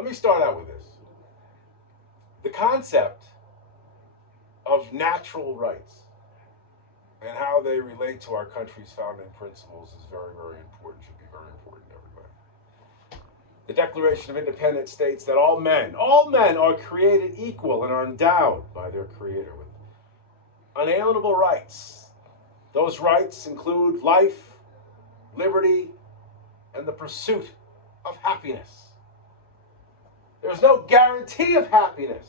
Let me start out with this. The concept of natural rights and how they relate to our country's founding principles is very, very important, should be very important to everybody. The Declaration of Independence states that all men are created equal and are endowed by their Creator with unalienable rights. Those rights include life, liberty, and the pursuit of happiness. There's no guarantee of happiness.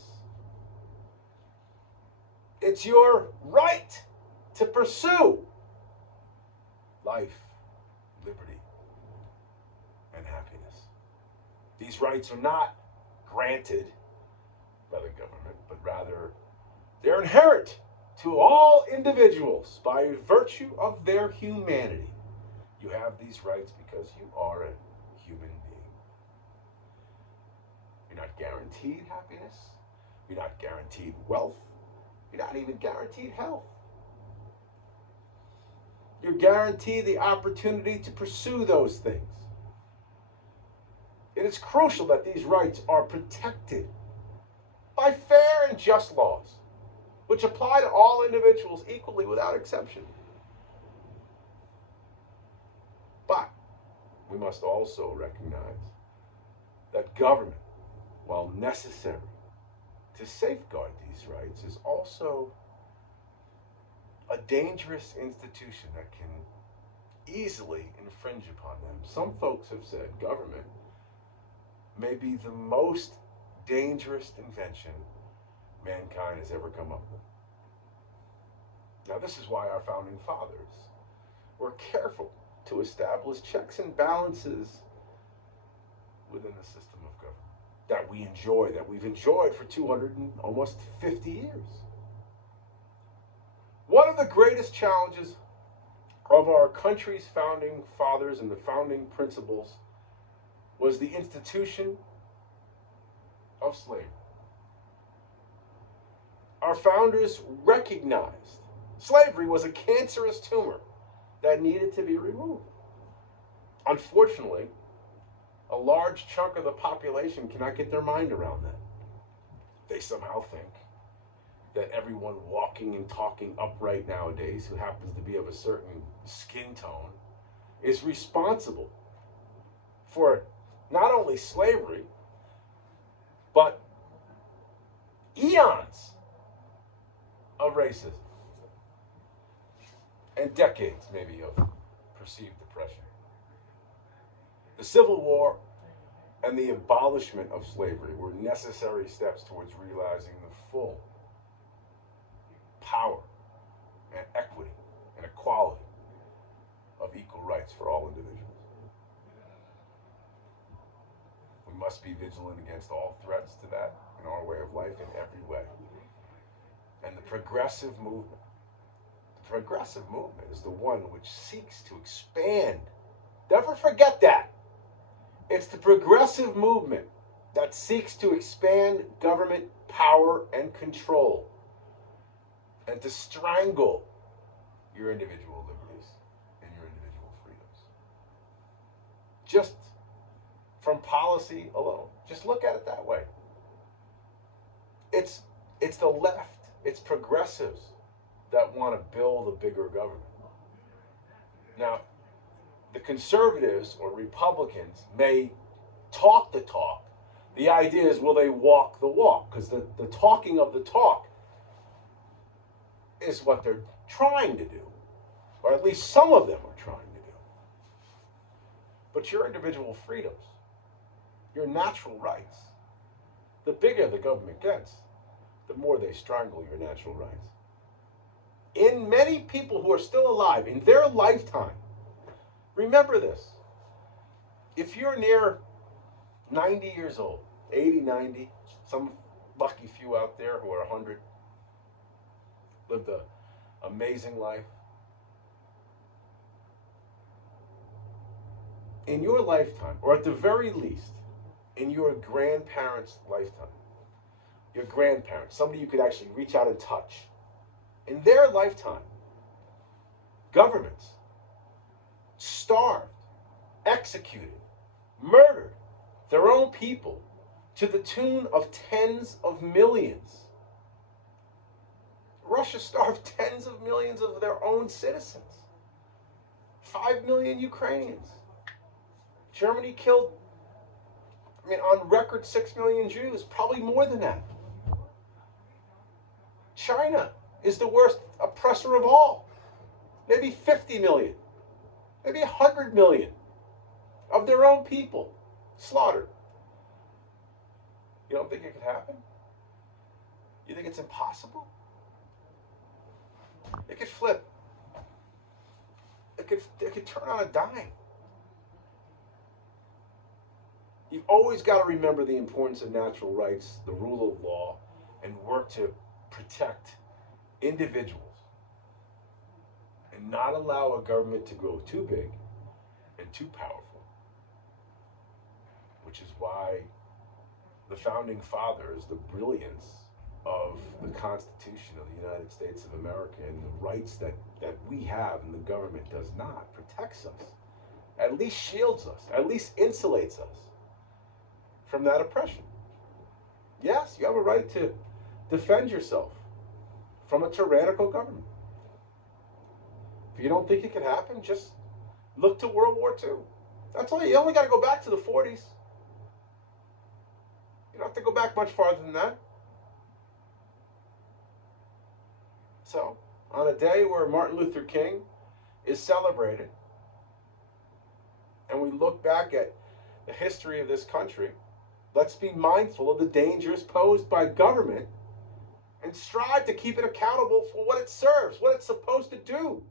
It's your right to pursue life, liberty, and happiness. These rights are not granted by the government, but rather they're inherent to all individuals by virtue of their humanity. You have these rights because you are a human being. You're not guaranteed happiness. You're not guaranteed wealth. You're not even guaranteed health. You're guaranteed the opportunity to pursue those things. It is crucial that these rights are protected by fair and just laws, which apply to all individuals equally without exception. But we must also recognize that government, while necessary to safeguard these rights, is also a dangerous institution that can easily infringe upon them. Some folks have said government may be the most dangerous invention mankind has ever come up with. Now, this is why our founding fathers were careful to establish checks and balances within the system of government that we've enjoyed for 200 and almost 50 years. One of the greatest challenges of our country's founding fathers and the founding principles was the institution of slavery. Our founders recognized slavery was a cancerous tumor that needed to be removed. Unfortunately, a large chunk of the population cannot get their mind around that. They somehow think that everyone walking and talking upright nowadays who happens to be of a certain skin tone is responsible for not only slavery, but eons of racism and decades, maybe, of perceived oppression. The Civil War and the abolishment of slavery were necessary steps towards realizing the full power and equity and equality of equal rights for all individuals. We must be vigilant against all threats to that in our way of life in every way. And the progressive movement is the one which seeks to expand. Never forget that. It's the progressive movement that seeks to expand government power and control and to strangle your individual liberties and your individual freedoms. Just from policy alone. Just look at it that way. It's the left, it's progressives that want to build a bigger government. Now, the conservatives or Republicans may talk the talk. The idea is, will they walk the walk? Because the talking of the talk is what they're trying to do, or at least some of them are trying to do. But your individual freedoms, your natural rights, the bigger the government gets, the more they strangle your natural rights. In many people who are still alive, in their lifetime, remember this, if you're near 90 years old, 80, 90, some lucky few out there who are 100, lived an amazing life. In your lifetime, or at the very least, in your grandparents' lifetime, your grandparents, somebody you could actually reach out and touch, in their lifetime, governments starved, executed, murdered their own people to the tune of tens of millions. Russia starved tens of millions of their own citizens. 5 million Ukrainians. Germany killed, on record, 6 million Jews, probably more than that. China is the worst oppressor of all. Maybe 50 million, maybe 100 million of their own people slaughtered. You don't think it could happen? You think it's impossible? It could flip. It could turn on a dime. You've always got to remember the importance of natural rights, the rule of law, and work to protect individuals and not allow a government to grow too big and too powerful, which is why the founding fathers, the brilliance of the Constitution of the United States of America and the rights that we have and the government does not, protects us, at least shields us, at least insulates us from that oppression. Yes, you have a right to defend yourself from a tyrannical government. If you don't think it can happen, just look to World War II. That's all. You only got to go back to the 40s. You don't have to go back much farther than that. So, on a day where Martin Luther King is celebrated, and we look back at the history of this country, let's be mindful of the dangers posed by government and strive to keep it accountable for what it serves, what it's supposed to do.